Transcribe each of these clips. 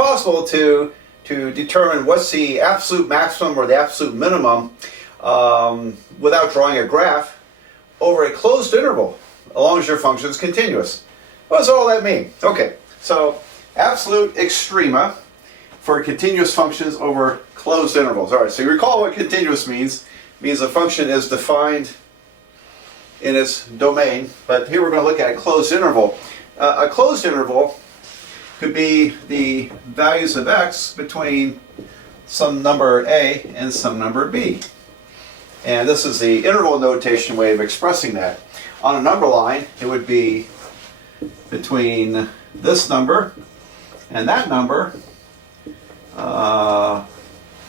possible to determine what's the absolute maximum or the absolute minimum without drawing a graph over a closed interval, as long as your function is continuous. What does all that mean? Okay, so absolute extrema for continuous functions over closed intervals. All right, so you recall what continuous means. It means a function is defined in its domain, but here we're going to look at a closed interval. A closed interval could be the values of x between some number a and some number b. And this is the interval notation way of expressing that. On a number line, it would be between this number and that number,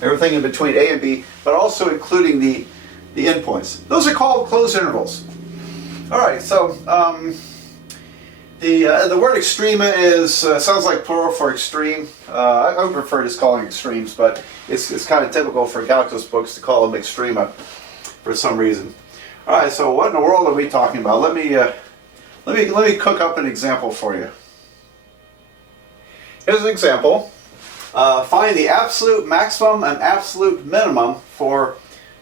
everything in between a and b, but also including the endpoints. Those are called closed intervals. All right, so the word extrema is sounds like plural for extreme. I would prefer just calling extremes, but it's kind of typical for calculus books to call them extrema for some reason. All right, so what in the world are we talking about? Let me cook up an example for you. Here's an example. Find the absolute maximum and absolute minimum for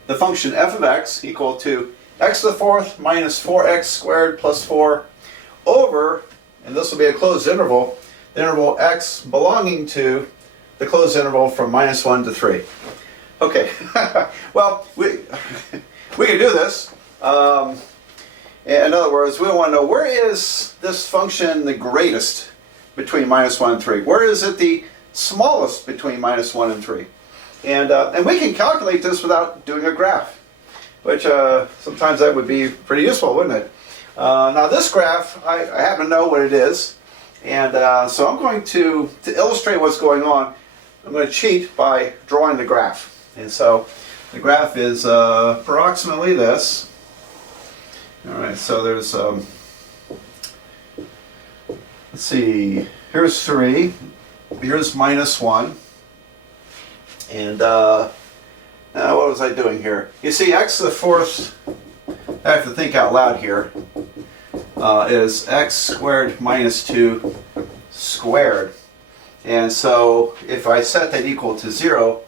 the function f of x equal to x to the fourth minus 4x squared plus 4 over, and this will be a closed interval, the interval x belonging to the closed interval from -1 to 3. Okay, well, we can do this. In other words, we want to know, where is this function the greatest between -1 and 3? Where is it the smallest between -1 and 3? And we can calculate this without doing a graph, which sometimes that would be pretty useful, wouldn't it? Now this graph, I happen to know what it is, and so I'm going to illustrate what's going on, I'm going to cheat by drawing the graph. And so the graph is approximately this. All right, so there's, let's see, here's 3, here's -1, and now what was I doing here? You see, x to the fourth, I have to think out loud here, is x squared minus 2 squared. And so if I set that equal to 0,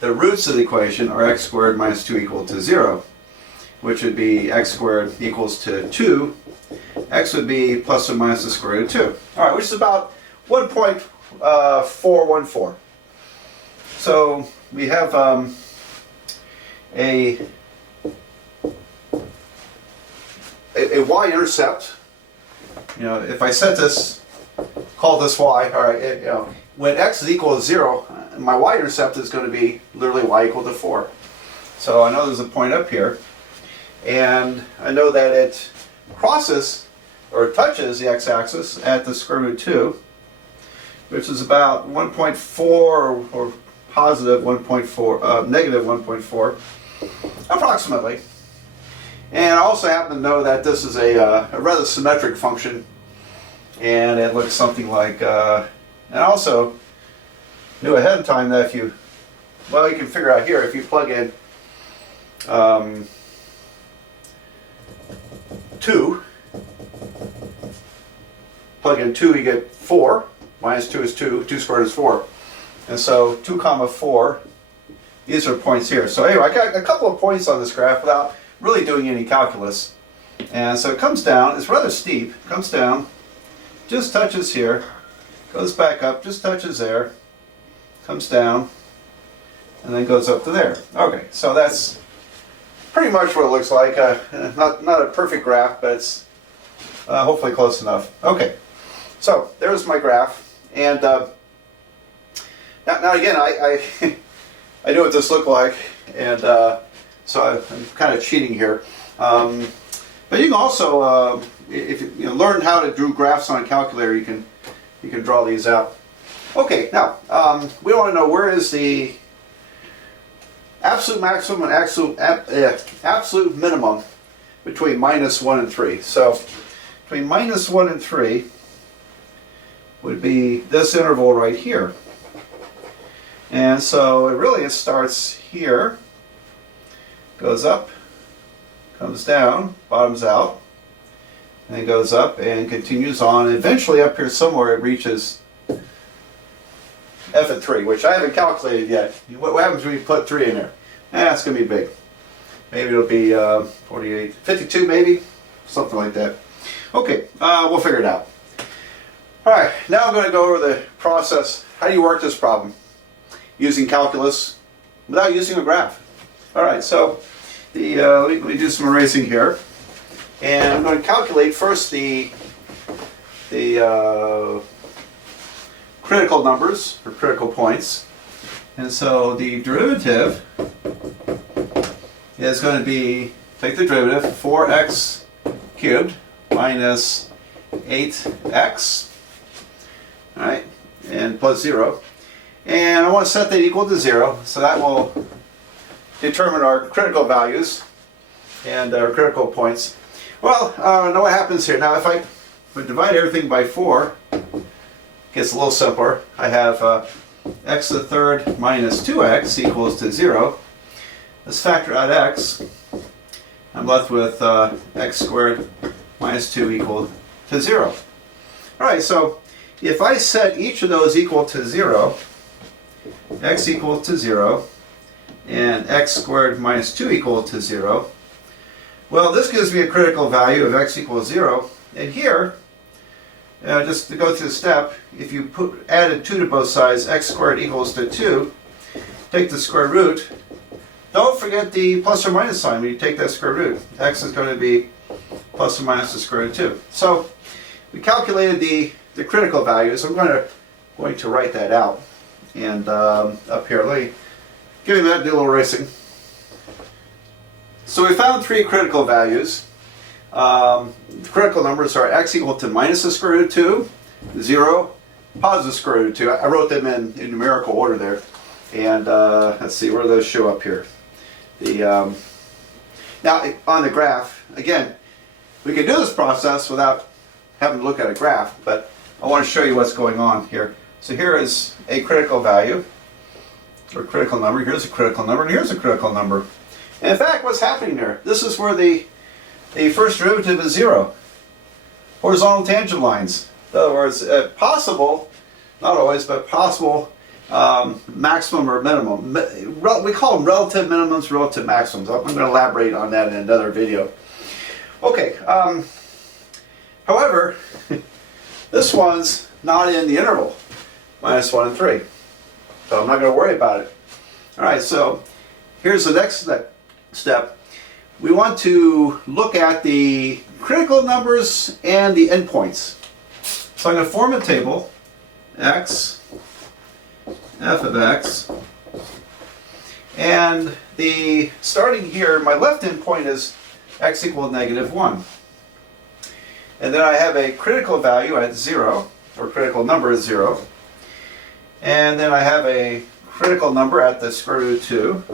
the roots of the equation are x squared minus 2 equal to 0, which would be x squared equals to 2. X would be plus or minus the square root of 2. All right, which is about 1.414. So we have a y-intercept. You know, if I set this, call this y, all right, you know, when x is equal to 0, my y-intercept is going to be literally y equal to 4. So I know there's a point up here, and I know that it crosses or touches the x-axis at the square root of 2, which is about 1.4 or positive 1.4, negative 1.4, approximately. And I also happen to know that this is a rather symmetric function, and it looks something like, and I also knew ahead of time that if you, well, you can figure out here, if you plug in 2, plug in 2, you get 4, minus 2 is 2, 2 squared is 4. And so 2 comma 4, these are points here. So anyway, I got a couple of points on this graph without really doing any calculus. And so it comes down, it's rather steep, comes down, just touches here, goes back up, just touches there, comes down, and then goes up to there. Okay, so that's pretty much what it looks like. Not a perfect graph, but it's hopefully close enough. Okay, so there's my graph. And now again, I I knew what this looked like, and so I'm kind of cheating here. But you can also, if you learn how to do graphs on a calculator, you can draw these out. Okay, now we want to know, where is the absolute maximum and absolute minimum between -1 and 3. So between -1 and 3 would be this interval right here. And so it starts here, goes up, comes down, bottoms out, and it goes up and continues on. Eventually up here somewhere it reaches f at 3, which I haven't calculated yet. What happens when you put 3 in there? It's going to be big. Maybe it'll be 48, 52 maybe, something like that. Okay, we'll figure it out. All right, now I'm going to go over the process. How do you work this problem? Using calculus without using a graph. All right, so let me do some erasing here. And I'm going to calculate first the critical numbers, or critical points. And so the derivative is going to be, take the derivative, 4x cubed minus 8x, all right, and plus 0. And I want to set that equal to 0, so that will determine our critical values and our critical points. Well, now what happens here? Now if I divide everything by 4, it gets a little simpler. I have x to the third minus 2x equals to 0. Let's factor out x. I'm left with x squared minus 2 equal to 0. Alright, so if I set each of those equal to 0, x equals to 0, and x squared minus 2 equal to 0, well, this gives me a critical value of x equals 0. And here, just to go through the step, if you added 2 to both sides, x squared equals to 2, take the square root. Don't forget the plus or minus sign when you take that square root. X is going to be plus or minus the square root of 2. So we calculated the critical values. I'm going to write that out. And up here, let me give you that, do a little erasing. So we found 3 critical values. The critical numbers are x equal to minus the square root of 2, 0, positive square root of 2. I wrote them in numerical order there. And let's see, where do those show up here? Now on the graph, again, we can do this process without having to look at a graph, but I want to show you what's going on here. So here is a critical value, or critical number. Here's a critical number, and here's a critical number. And in fact, what's happening there? This is where the first derivative is 0. Horizontal tangent lines. In other words, possible, not always, but possible maximum or minimum. We call them relative minimums, relative maximums. I'm going to elaborate on that in another video. Okay, however, this one's not in the interval, minus 1 and 3. So I'm not going to worry about it. Alright, so here's the next step. We want to look at the critical numbers and the endpoints. So I'm going to form a table, x, f of x, and the starting here, my left endpoint is x equals negative 1. And then I have a critical value at 0, or critical number at 0. And then I have a critical number at the square root of 2.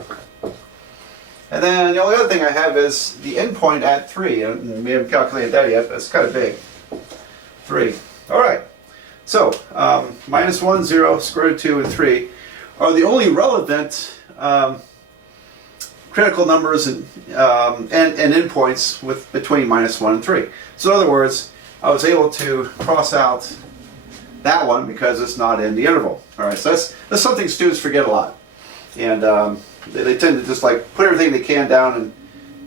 And then the only other thing I have is the endpoint at 3. And we haven't calculated that yet, but it's kind of big. 3. Alright. So, minus 1, 0, square root of 2, and 3 are the only relevant critical numbers and endpoints between minus 1 and 3. So in other words, I was able to cross out that one because it's not in the interval. Alright, so that's something students forget a lot. And they tend to just like put everything they can down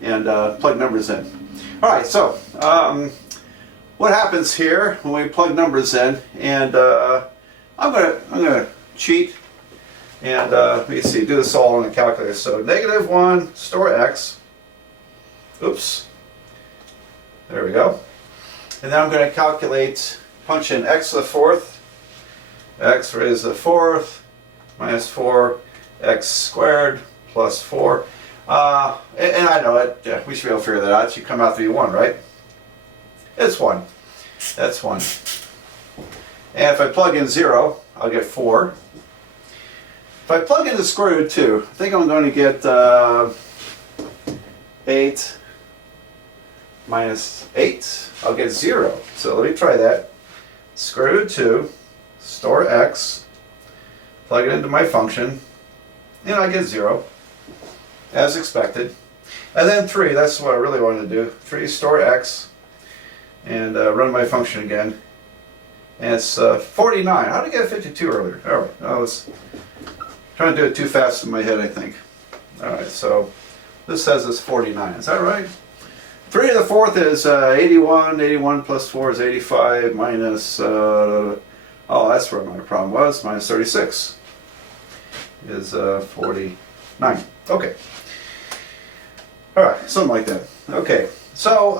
and plug numbers in. Alright, so what happens here when we plug numbers in? And I'm gonna cheat and let me see, do this all on the calculator. So negative 1, store x. Oops. There we go. And then I'm going to calculate, punch in x to the fourth, x raised to the fourth, minus 4, x squared, plus 4. And I know it, yeah, we should be able to figure that out. It should come out to be 1, right? It's 1. That's 1. And if I plug in 0, I'll get 4. If I plug in the square root of 2, I think I'm going to get 8 minus 8. I'll get 0. So let me try that. Square root of 2, store x, plug it into my function, and I get 0, as expected. And then 3, that's what I really wanted to do. 3, store x, and run my function again, And it's 49. How did I get 52 earlier? All right, I was trying to do it too fast in my head, I think. All right, so this says it's 49. Is that right? 3 to the 4th is 81. 81 plus 4 is 85 minus, oh, that's where my problem was, minus 36 is 49. Okay. All right, something like that. Okay, so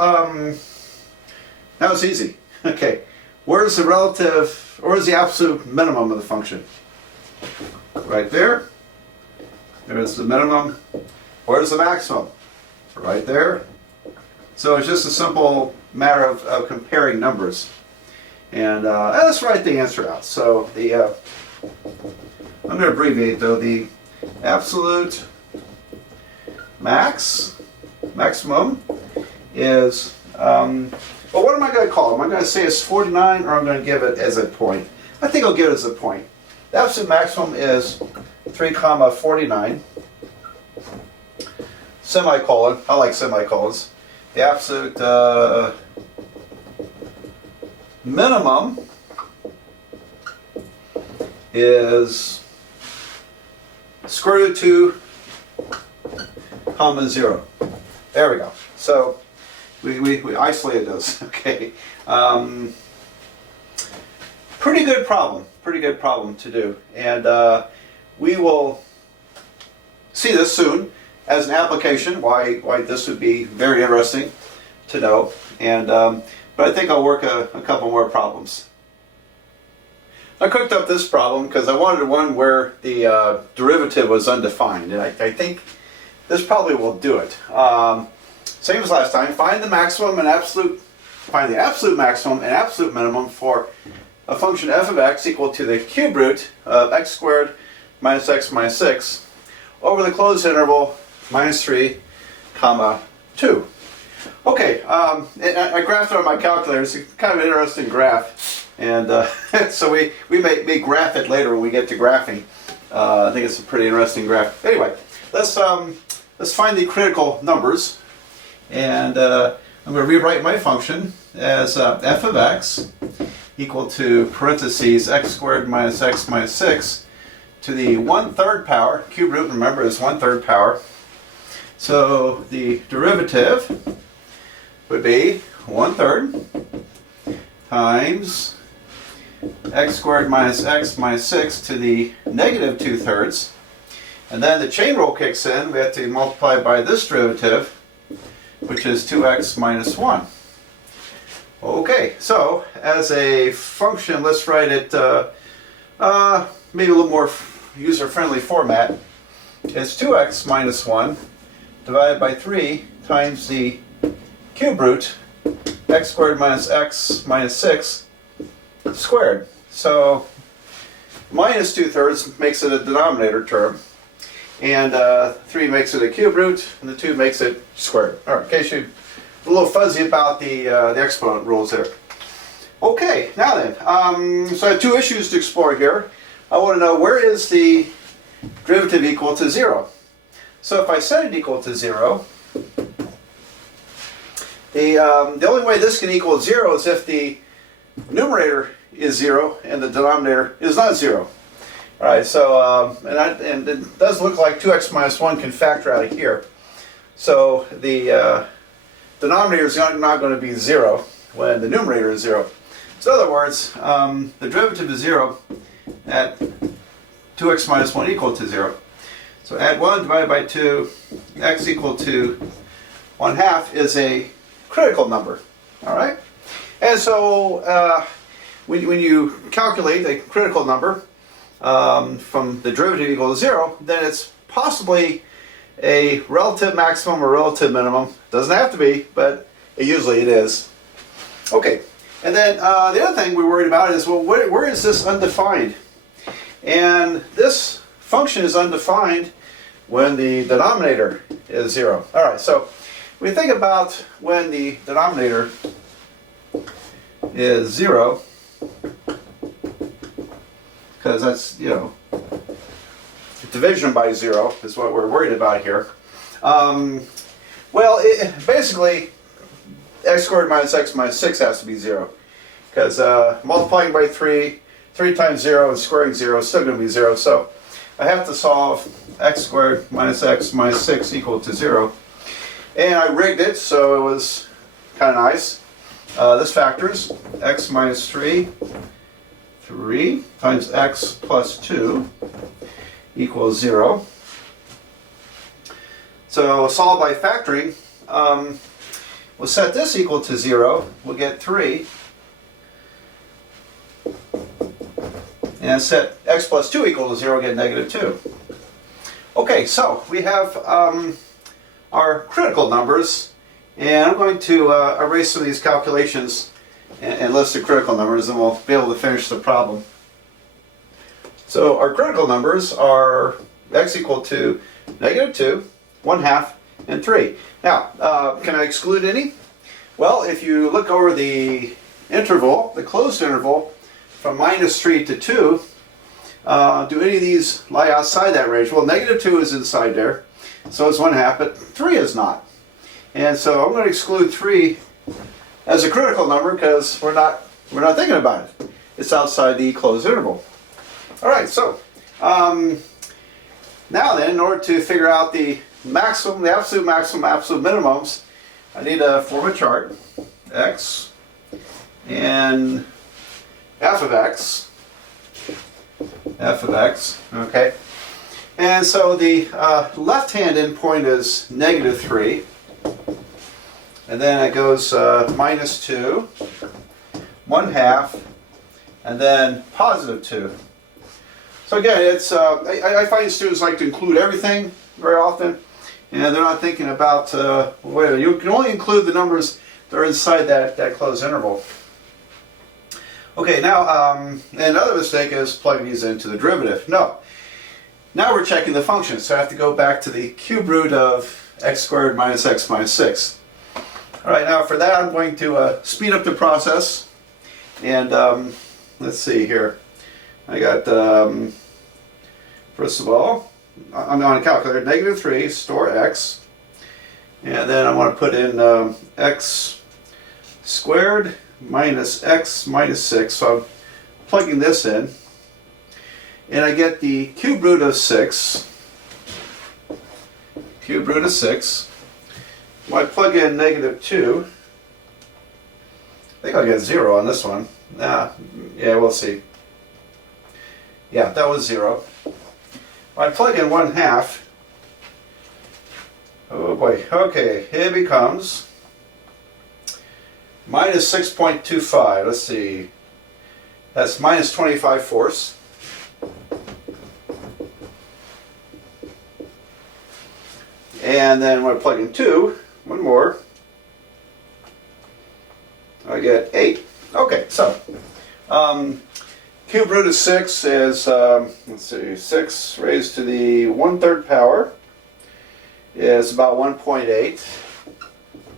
now it's easy. Okay, where's the relative, or is the absolute minimum of the function? Right there. There's the minimum. Where's the maximum? Right there. So it's just a simple matter of comparing numbers. And let's write the answer out. So the, I'm going to abbreviate though, the absolute maximum is, well, what am I going to call it? Am I going to say it's 49 or I'm going to give it as a point? I think I'll give it as a point. The absolute maximum is 3 comma 49, semicolon, I like semicolons. The absolute minimum is square root of 2 comma 0. There we go. So we isolated those. Okay. Pretty good problem to do. And we will see this soon as an application, why this would be very interesting to know. And but I think I'll work a couple more problems. I cooked up this problem because I wanted one where the derivative was undefined, and I think this probably will do it. Same as last time. Find the maximum and absolute. Find the absolute maximum and absolute minimum for a function f of x equal to the cube root of x squared minus x minus 6 over the closed interval minus 3 comma 2. Okay, and I graphed it on my calculator. It's kind of an interesting graph, and so we may graph it later when we get to graphing. I think it's a pretty interesting graph. Anyway, let's find the critical numbers, and I'm going to rewrite my function as f of x equal to parentheses x squared minus x minus 6 to the 1/3 power. Cube root, remember, is 1/3 power. So the derivative would be 1/3 times x squared minus x minus 6 to the negative 2/3. And then the chain rule kicks in. We have to multiply by this derivative, which is 2x minus 1. Okay, so as a function, let's write it maybe a little more user-friendly format. It's 2x minus 1 divided by 3 times the cube root x squared minus x minus 6 squared. So minus 2/3 makes it a denominator term, and 3 makes it a cube root, and the 2 makes it squared. All right, in case you're a little fuzzy about the exponent rules there. Okay, now then, so I have 2 issues to explore here. I want to know, where is the derivative equal to 0? So if I set it equal to 0, the only way this can equal 0 is if the numerator is 0 and the denominator is not 0. All right, so and it does look like 2x minus 1 can factor out of here. So the denominator is not going to be 0 when the numerator is 0. So in other words, the derivative is 0 at 2x minus 1 equal to 0. So add 1 divided by 2, x equal to 1/2 is a critical number. All right? And so when you calculate a critical number from the derivative equal to 0, then it's possibly a relative maximum or relative minimum. Doesn't have to be, but usually it is. Okay, and then the other thing we're worried about is, well, where is this undefined? And this function is undefined when the denominator is 0. All right, so we think about when the denominator is 0, because that's, you know, division by 0 is what we're worried about here. Well, basically, x squared minus x minus 6 has to be 0. because multiplying by 3 times 0 and squaring 0 is still going to be 0. So I have to solve x squared minus x minus 6 equal to 0. And I rigged it so it was kind of nice. This factors x minus 3 times x plus 2 equals 0. So solve by factoring. We'll set this equal to 0. We'll get 3. And set x plus 2 equal to 0, get negative 2. Okay, so we have our critical numbers. And I'm going to erase some of these calculations and list the critical numbers, and we'll be able to finish the problem. So our critical numbers are x equal to negative 2, 1/2, and 3. Now, can I exclude any? Well, if you look over the interval, the closed interval, from minus 3 to 2, do any of these lie outside that range? Well, negative 2 is inside there, so it's 1/2, but 3 is not. And so I'm going to exclude 3 as a critical number because we're not thinking about it. It's outside the closed interval. All right, so now then, in order to figure out the maximum, the absolute maximum, absolute minimums, I need to form a chart. X and f of x, okay. And so the left-hand endpoint is negative 3. And then it goes minus 2, 1/2, and then positive 2. So again, it's I find students like to include everything very often, and they're not thinking about, wait a minute, you can only include the numbers that are inside that closed interval. Okay, now, another mistake is plugging these into the derivative. No. Now we're checking the function, so I have to go back to the cube root of x squared minus x minus 6. All right, now for that I'm going to speed up the process, and let's see here. I got, first of all, I'm on a calculator, negative 3, store x, and then I want to put in x squared minus x minus 6, so I'm plugging this in, and I get the cube root of 6, When I plug in negative 2, I think I'll get 0 on this one. Yeah, we'll see. Yeah, that was 0. When I plug in 1/2, oh boy, okay, it becomes minus 6.25. Let's see, that's minus 25/4. And then when I plug in 2, one more, I get 8. Okay, so cube root of 6 is, let's see, 6 raised to the 1/3 power is about 1.8.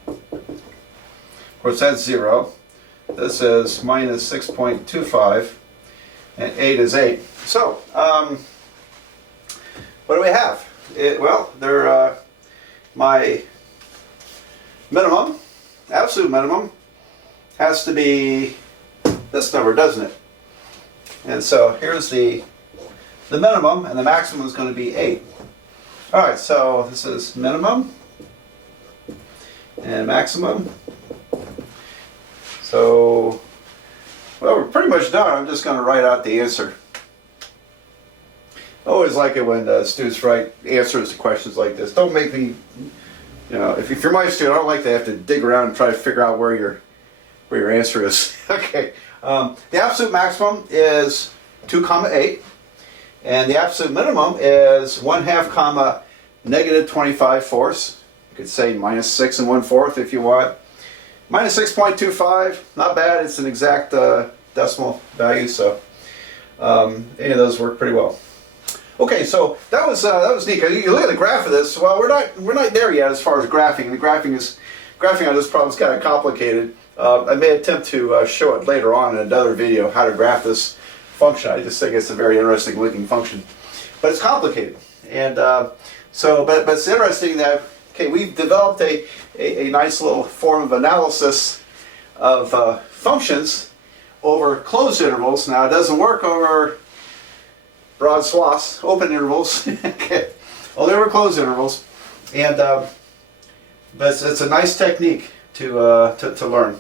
Of course, that's 0. This is minus 6.25, and 8 is 8. So, what do we have? Well, they're my minimum, absolute minimum, has to be this number, doesn't it? And so here's the minimum, and the maximum is going to be 8. All right, so this is minimum and maximum. So, well, we're pretty much done. I'm just going to write out the answer. I always like it when students write answers to questions like this. Don't make me, if you're my student, I don't like to have to dig around and try to figure out where your answer is. Okay, the absolute maximum is 2, 8, and the absolute minimum is 1/2, negative 25/4. You could say minus 6 1/4 if you want. Minus 6.25, not bad. It's an exact decimal value, so any of those work pretty well. Okay, so that was neat. You look at the graph of this. Well, we're not there yet as far as graphing. The graphing on this problem is kind of complicated. I may attempt to show it later on in another video how to graph this function. I just think it's a very interesting looking function, but it's complicated. And but it's interesting that we've developed a nice little form of analysis of functions over closed intervals. Now it doesn't work over broad swaths, open intervals. Okay. Only over closed intervals. And but it's a nice technique to learn.